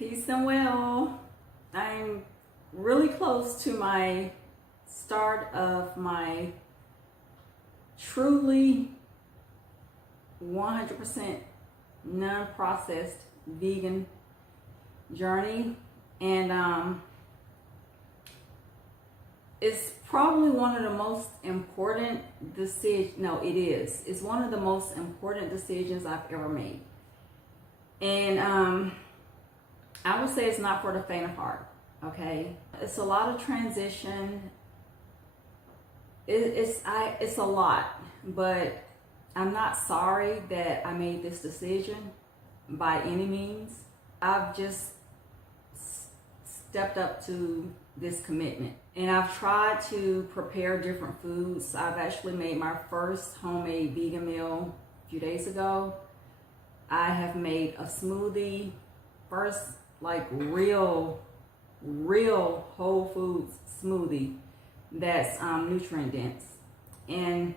Peace and well. I'm really close to my start of my truly 100% non-processed vegan journey, and it's probably one of the most important decisions. No, it is. It's one of the most important decisions I've ever made, and I would say it's not for the faint of heart. Okay, it's a lot of transition. It's a lot, but I'm not sorry that I made this decision by any means. I've just stepped up to this commitment, and I've tried to prepare different foods. I've actually made my first homemade vegan meal a few days ago. I have made a smoothie, first like real whole foods smoothie that's nutrient dense. And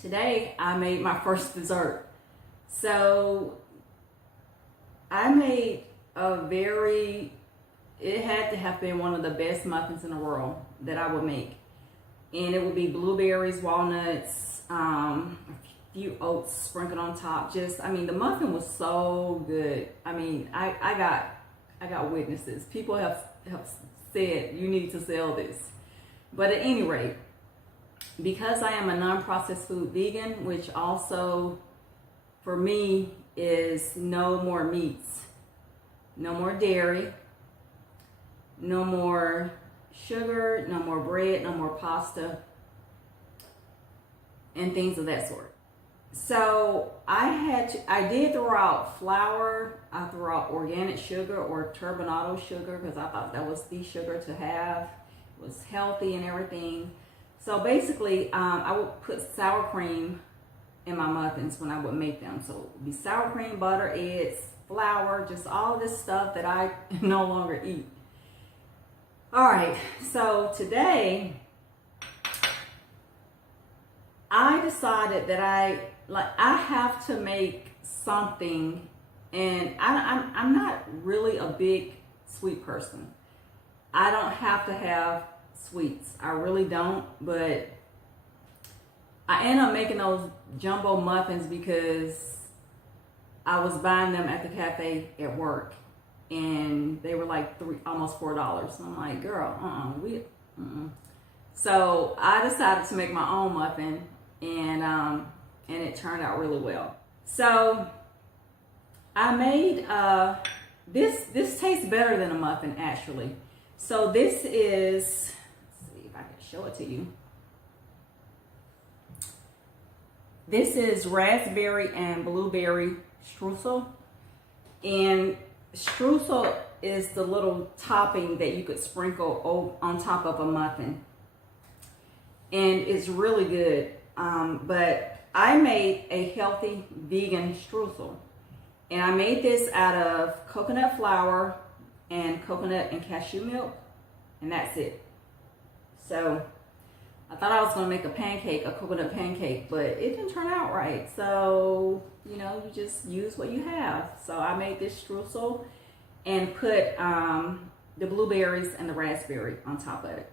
today I made my first dessert. So I made it had to have been one of the best muffins in the world that I would make. And it would be blueberries, walnuts, a few oats sprinkled on top. The muffin was so good. I got witnesses. People have said you need to sell this. But at any rate, because I am a non-processed food vegan, which also for me is no more meats, no more dairy, no more sugar, no more bread, no more pasta, and things of that sort. So I did throw out flour, I threw out organic sugar or turbinado sugar because I thought that was the sugar to have. It was healthy and everything. So basically, I would put sour cream in my muffins when I would make them. So it would be sour cream, butter, eggs, flour, just all this stuff that I no longer eat. All right, so today I decided that I have to make something, and I'm not really a big sweet person. I don't have to have sweets. I really don't, but I end up making those jumbo muffins because I was buying them at the cafe at work, and they were like almost $4. So I'm like, girl, So I decided to make my own muffin, and it turned out really well. So I made this tastes better than a muffin actually. So this is, let's see if I can show it to you. This is raspberry and blueberry streusel, and streusel is the little topping that you could sprinkle on top of a muffin, and it's really good. But I made a healthy vegan streusel, and I made this out of coconut flour and coconut and cashew milk, and that's it. So I thought I was going to make a coconut pancake, but it didn't turn out right. So, you just use what you have. So I made this streusel and put the blueberries and the raspberry on top of it.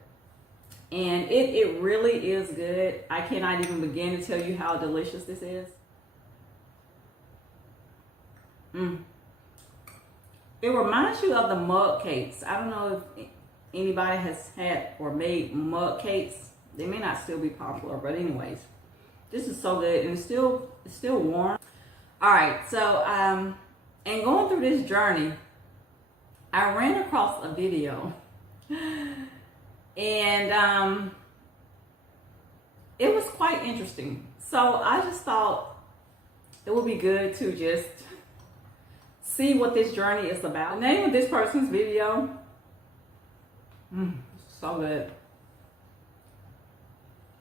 And it really is good. I cannot even begin to tell you how delicious this is. It reminds you of the mug cakes. I don't know if anybody has had or made mug cakes. They may not still be popular, but anyways, this is so good, and it's still warm. All right, so and going through this journey, I ran across a video, and it was quite interesting. So I just thought it would be good to just see what this journey is about. The name of this person's video, so good.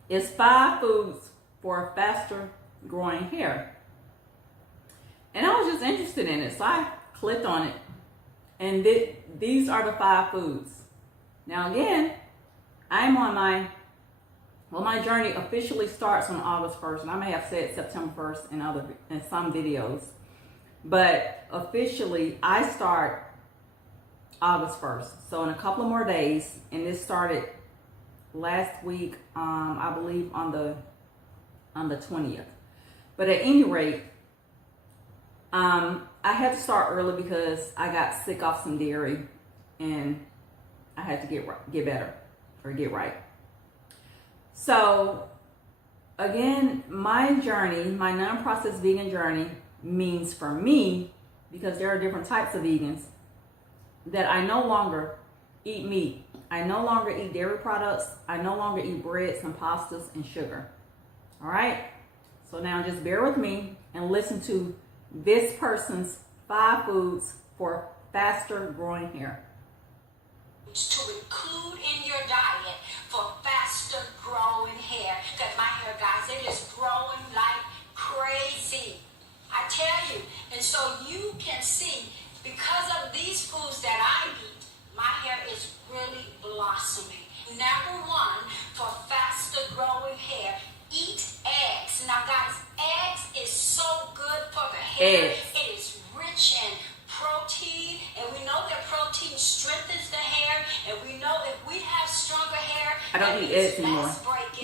It's 5 foods for a faster growing hair. And I was just interested in it, so I clicked on it. And these are the 5 foods. Now again, I'm on my journey officially starts on August 1st, and I may have said September 1st in some videos. But officially, I start August 1st. So in a couple of more days, and this started last week, I believe on the 20th. But at any rate, I had to start early because I got sick off some dairy, and I had to get better or get right. So again, my journey, my non-processed vegan journey, means for me, because there are different types of vegans, that I no longer eat meat. I no longer eat dairy products. I no longer eat breads and pastas and sugar. All right? So now just bear with me and listen to this person's 5 foods for faster growing hair. To include in your diet for faster growing hair. Because my hair, guys, it is growing like crazy. I tell you. And so you can see, because of these foods that I eat, my hair is really blossoming. Number 1, for faster growing hair, eat eggs. Now, guys, eggs is so good for the hair. Eggs. It is rich in protein, and we know that protein strengthens the hair, and we know if we have stronger hair, I don't eat eggs anymore.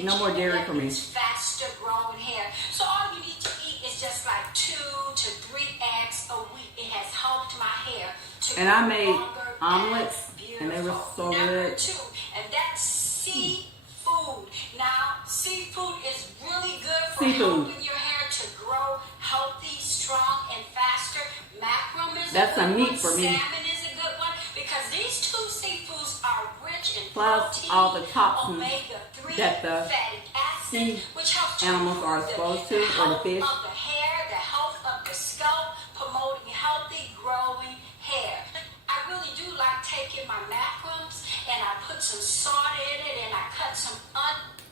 No more dairy for me. Faster growing hair. So all you need to eat is just like 2 to 3 eggs a week. It has helped my hair to and I made omelets, and they were so Number good. 2, and that's seafood. Now, seafood is really good for helping your hair to grow healthy, strong, and faster. Mackerel is That's a a good meat one. for me. Salmon is a good one because these 2 seafoods are rich in Plus protein, all the toxins omega-3 that the fatty acids, sea which helps to animals are improve exposed to, the or the health fish. of the hair, the health of the scalp, promoting healthy growing hair. I really do like taking my mackerels and I put some salt in it and I cut some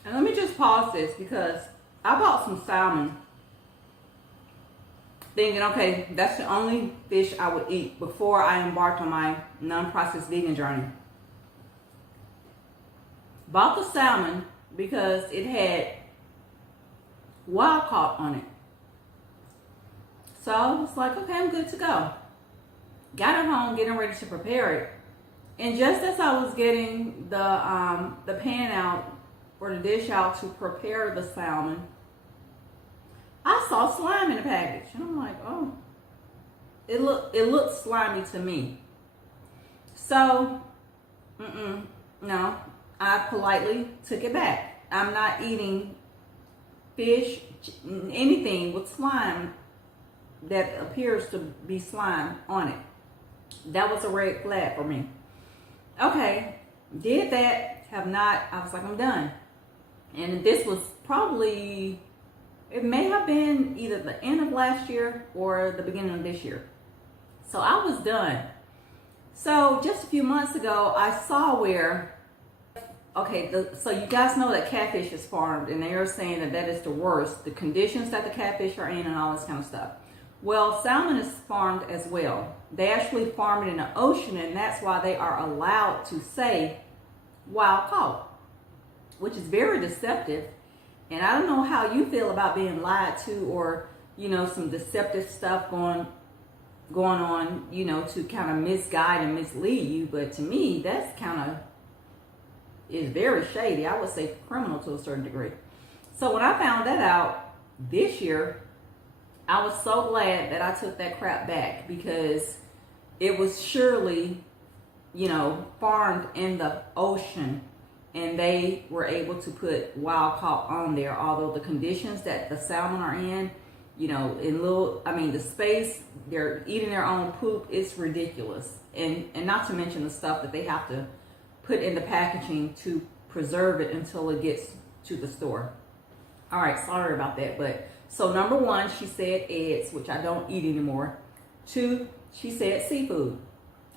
And let me just pause this because I bought some salmon, thinking, okay, that's the only fish I would eat before I embarked on my non-processed vegan journey. Bought the salmon because it had wild caught on it. So I was like, okay, I'm good to go. Got it home, getting ready to prepare it. And just as I was getting the pan out or the dish out to prepare the salmon, I saw slime in the package. And I'm like, oh, it looked slimy to me. So, no, I politely took it back. I'm not eating fish, anything with slime that appears to be slime on it. That was a red flag for me. Okay, did that, have not, I was like, I'm done. And this was probably, it may have been either the end of last year or the beginning of this year. So I was done. So just a few months ago, I saw where, okay, so you guys know that catfish is farmed, and they are saying that that is the worst, the conditions that the catfish are in and all this kind of stuff. Well, salmon is farmed as well. They actually farm it in the ocean, and that's why they are allowed to say wild caught, which is very deceptive. And I don't know how you feel about being lied to, or, you know, some deceptive stuff going on, you know, to kind of misguide and mislead you. But to me, that's kind of, is very shady. I would say criminal to a certain degree. So when I found that out this year, I was so glad that I took that crap back, because it was surely, you know, farmed in the ocean, and they were able to put wild caught on there. Although the conditions that the salmon are in, you know, the space, they're eating their own poop, it's ridiculous. And not to mention the stuff that they have to put in the packaging to preserve it until it gets to the store. All right, sorry about that. But so number 1, she said eggs, which I don't eat anymore. 2, she said seafood.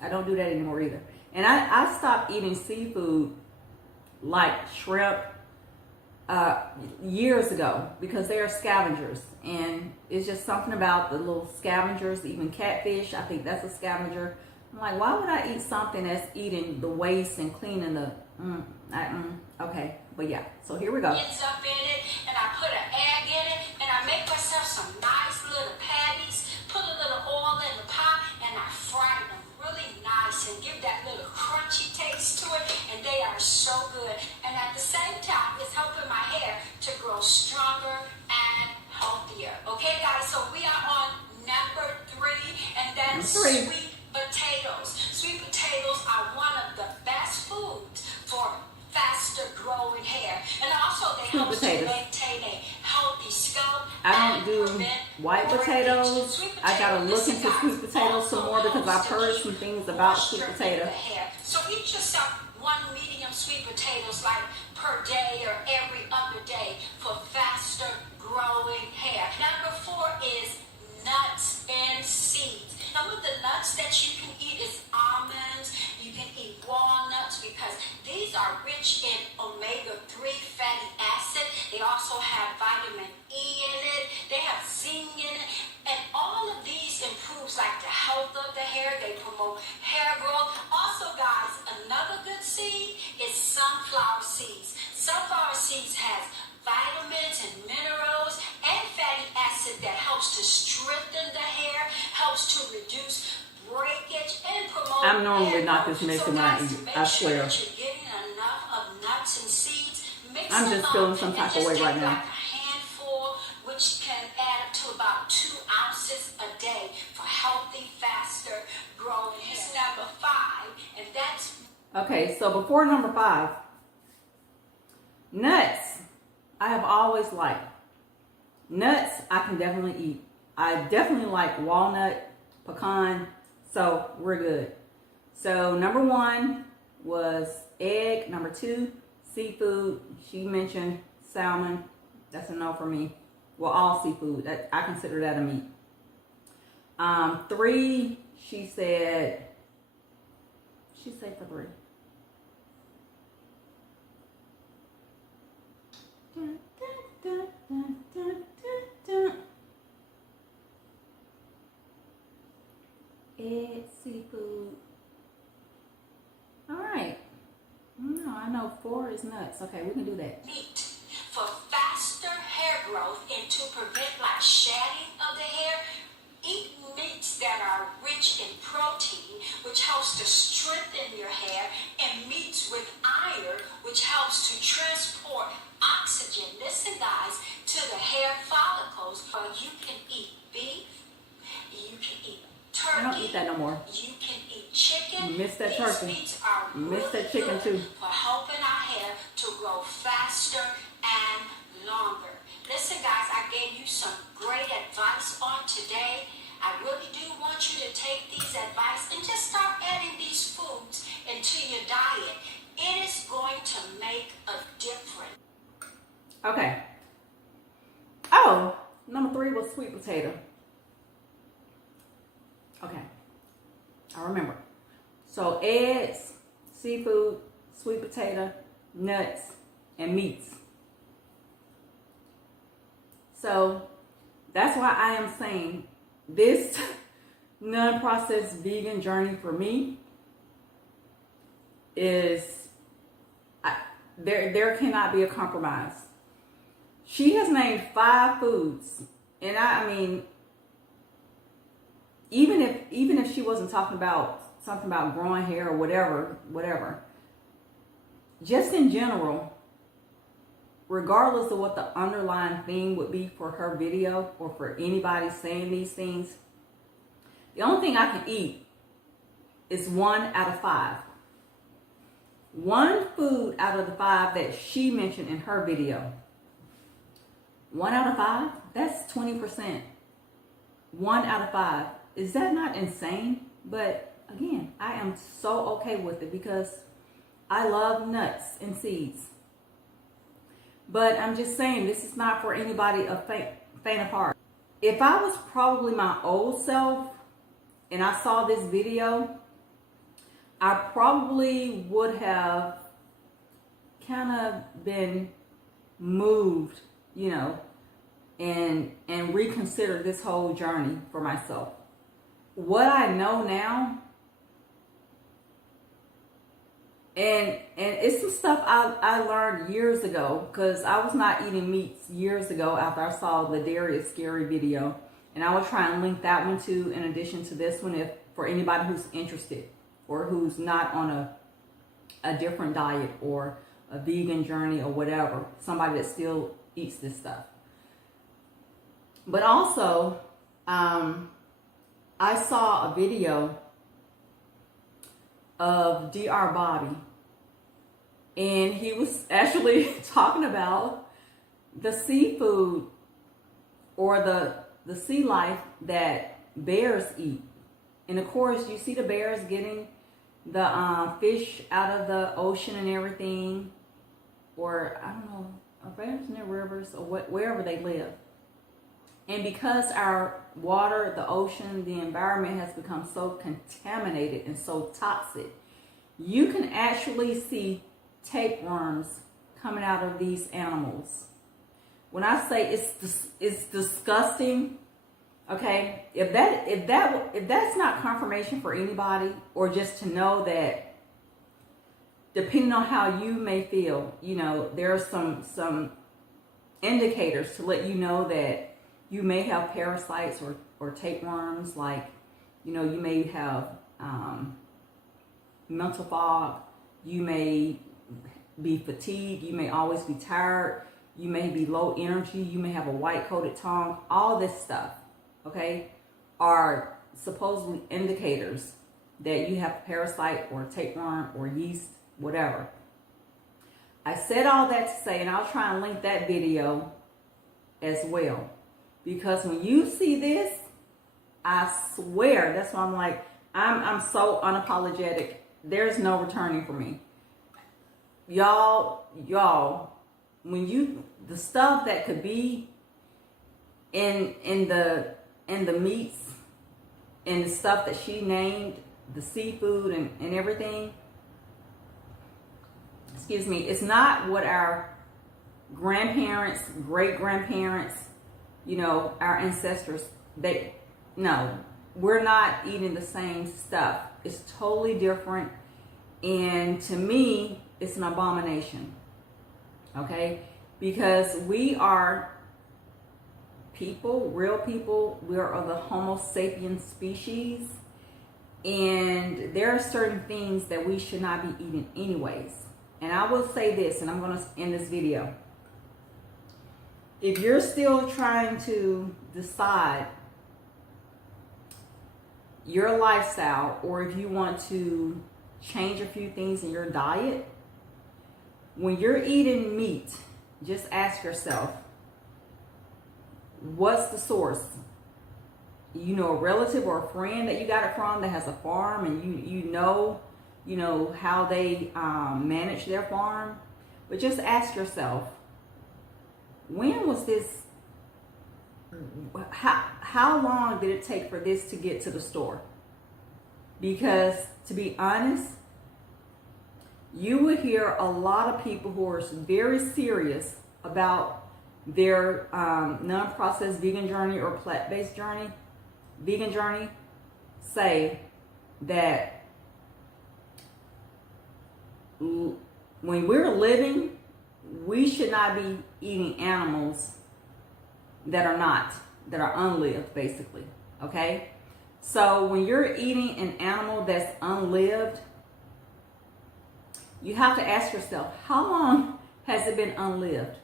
I don't do that anymore either. And I stopped eating seafood like shrimp years ago, because they are scavengers. And it's just something about the little scavengers, even catfish, I think that's a scavenger. I'm like, why would I eat something that's eating the waste and cleaning the, okay. But yeah, so here we go. Gets up in it, and I put an egg in it, and I make myself some nice little patties, put a little oil in the pot, and I fry them really nice nice and give that little crunchy taste to it, and they are so good. And at the same time, it's helping my hair to grow stronger and healthier. Okay, guys, so we are on number 3, and that's sweet potatoes. Sweet potatoes are one of the best foods for faster growing hair, and also they help to maintain a healthy scalp. I don't do white potatoes. I gotta look into sweet potatoes some more because I've heard some things about sweet potato. So eat yourself 1 medium sweet potatoes like per day or every other day for faster growing hair. Number 4 is nuts and seeds. Some of the nuts that you can eat is almonds. You can eat walnuts because these are rich in omega-3 fatty acid. They also have vitamin E in it. They have zinc in it. And all of these improves like the health of the hair. They promote hair growth. Also, guys, another good seed is sunflower seeds. Sunflower seeds has vitamins and minerals and fatty acid that helps to strengthen the hair, helps to reduce breakage and promote. I'm normally not this messy when I eat, I swear. You're getting enough of nuts and seeds. I'm just feeling some type of way right now. Like a handful, which can add up to about 2 ounces a day for healthy, faster growing hair. It's number 5, and that's okay. So before number 5, nuts. I have always liked nuts. I can definitely eat. I definitely like walnut, pecan. So we're good. So number 1 was egg. Number 2, seafood. She mentioned salmon. That's a no for me. Well, all seafood. That I consider that a meat. 3, she said for 3. Egg, seafood. All right. No, I know 4 is nuts. Okay, we can do that. meat for faster hair growth and to prevent like shedding of the hair. Eat meats that are rich in protein, which helps to strengthen your hair, and meats with iron, which helps to transport oxygen, listen guys, to the hair follicles. You can eat beef, you can eat turkey. I don't eat that no more. You can eat chicken. Miss that These turkey. meats are Miss really that chicken good too. for helping our hair to grow faster and longer. Listen guys, I gave you some great advice on today. I really do want you to take these advice and just start adding these foods into your diet. It is going to make a difference. Okay. Oh, number 3 was sweet potato. Okay. I remember. So eggs, seafood, sweet potato, nuts, and meats. So that's why I am saying this non-processed vegan journey for me is there cannot be a compromise. She has named 5 foods, and I mean, even if she wasn't talking about something about growing hair or whatever, just in general, regardless of what the underlying theme would be for her video or for anybody saying these things, the only thing I can eat is 1 out of 5. 1 food out of the 5 that she mentioned in her video. 1 out of 5? That's 20%. 1 out of 5. Is that not insane? But again, I am so okay with it because I love nuts and seeds. But I'm just saying, this is not for anybody of faint of heart. If I was probably my old self and I saw this video, I probably would have kind of been moved, you know, and reconsider this whole journey for myself. What I know now, and it's some stuff I learned years ago, because I was not eating meats years ago after I saw the Dairy is Scary video, and I will try and link that one too in addition to this one if for anybody who's interested. or who's not on a different diet or a vegan journey or whatever, somebody that still eats this stuff. But also, I saw a video of DRBobby, and he was actually talking about the seafood or the sea life that bears eat. And of course, you see the bears getting the fish out of the ocean and everything, or I don't know, are bears in the rivers or wherever they live. And because our water, the ocean, the environment has become so contaminated and so toxic, you can actually see tapeworms coming out of these animals. When I say it's disgusting, okay, if that's not confirmation for anybody, or just to know that, depending on how you may feel, you know, there are some indicators to let you know that you may have parasites or tapeworms, like, you know, you may have mental fog, you may be fatigued, you may always be tired, you may be low energy, you may have a white coated tongue. All this stuff, okay, are supposedly indicators that you have a parasite or a tapeworm or yeast, whatever. I said all that to say, and I'll try and link that video as well, because when you see this, I swear, that's why I'm like, I'm so unapologetic. There's no returning for me. Y'all, when the stuff that could be in the meats and the stuff that she named, the seafood and everything, excuse me, it's not what our grandparents, great grandparents, you know, our ancestors, no, we're not eating the same stuff. It's totally different, and to me, it's an abomination. Okay, because we are people, real people. We are of the Homo sapiens species, and there are certain things that we should not be eating anyways. And I will say this, and I'm going to end this video. If you're still trying to decide your lifestyle, or if you want to change a few things in your diet, when you're eating meat, just ask yourself, what's the source? You know, a relative or a friend that you got it from that has a farm, and you know how they manage their farm. But just ask yourself, when was this? How long did it take for this to get to the store? Because to be honest, you would hear a lot of people who are very serious about their non-processed vegan journey or plant-based journey, vegan journey, say that when we're living, we should not be eating animals that are unlived, basically. Okay, so when you're eating an animal that's unlived, you have to ask yourself, how long has it been unlived?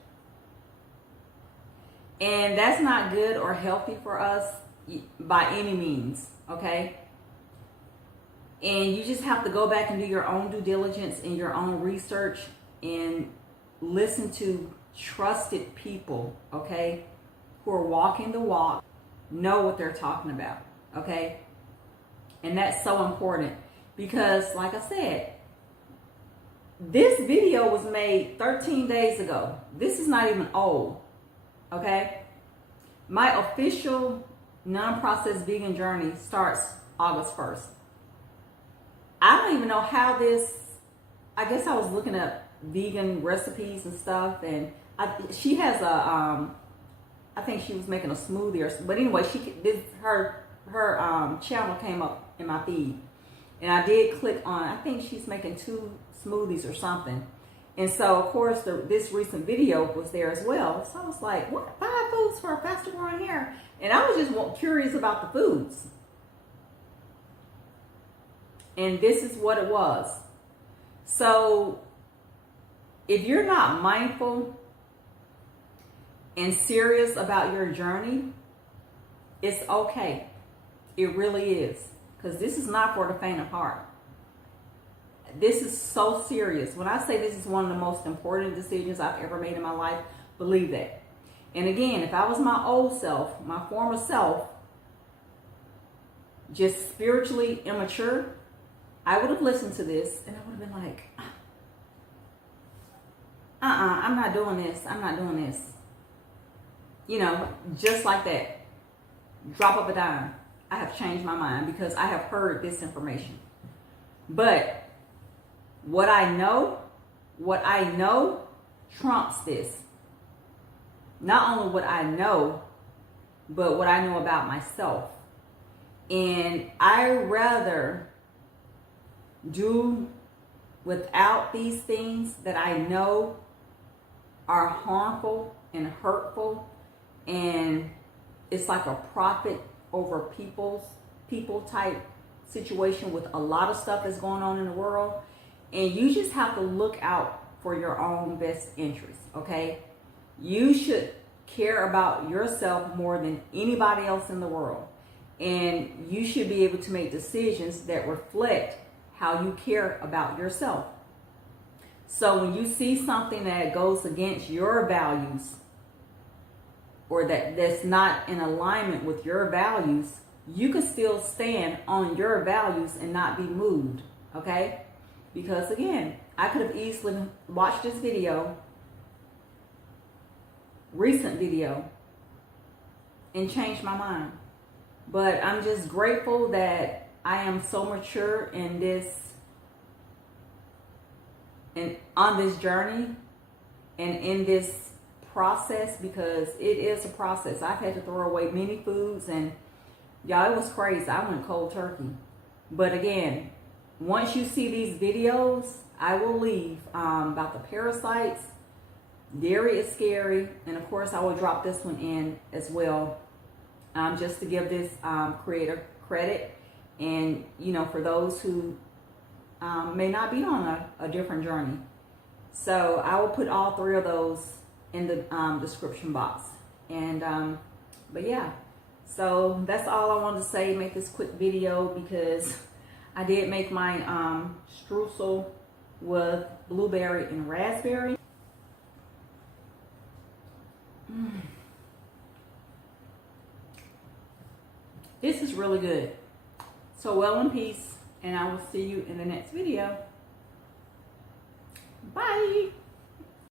And that's not good or healthy for us by any means. Okay, and you just have to go back and do your own due diligence and your own research and listen to trusted people, okay, who are walking the walk, know what they're talking about, okay? And that's so important, because like I said, this video was made 13 days ago. This is not even old, okay? My official non-processed vegan journey starts August 1st. I don't even know how this, I guess I was looking up vegan recipes and stuff, and she has a, I think she was making a smoothie, but anyway, her channel came up in my feed, and I did click on, I think she's making 2 smoothies or something, and so of course this recent video was there as well. So I was like, what, 5 foods for a faster growing hair? And I was just curious about the foods. And this is what it was. So if you're not mindful and serious about your journey, it's okay. It really is. Because this is not for the faint of heart. This is so serious. When I say this is one of the most important decisions I've ever made in my life, believe that. And again, if I was my old self, my former self, just spiritually immature, I would have listened to this and I would have been like, I'm not doing this. I'm not doing this. You know, just like that. Drop of a dime. I have changed my mind because I have heard this information. But what I know trumps this. Not only what I know, but what I know about myself. And I rather do without these things that I know are harmful and hurtful, and it's like a profit over people type situation with a lot of stuff that's going on in the world. And you just have to look out for your own best interests, okay? You should care about yourself more than anybody else in the world. And you should be able to make decisions that reflect how you care about yourself. So when you see something that goes against your values, or that's not in alignment with your values, you can still stand on your values and not be moved, okay? Because again, I could have easily watched this video, recent video, and changed my mind. But I'm just grateful that I am so mature in this, and on this journey and in this process, because it is a process. I've had to throw away many foods, and y'all, it was crazy. I went cold turkey. But again, once you see these videos, I will leave about the parasites. Dairy is scary. And of course, I will drop this one in as well, just to give this creator credit. And, you know, for those who may not be on a different journey. So I will put all three of those in the description box. And, but yeah, so that's all I wanted to say. Make this quick video because I did make my streusel with blueberry and raspberry. This is really good. So well in peace, and I will see you in the next video. Bye.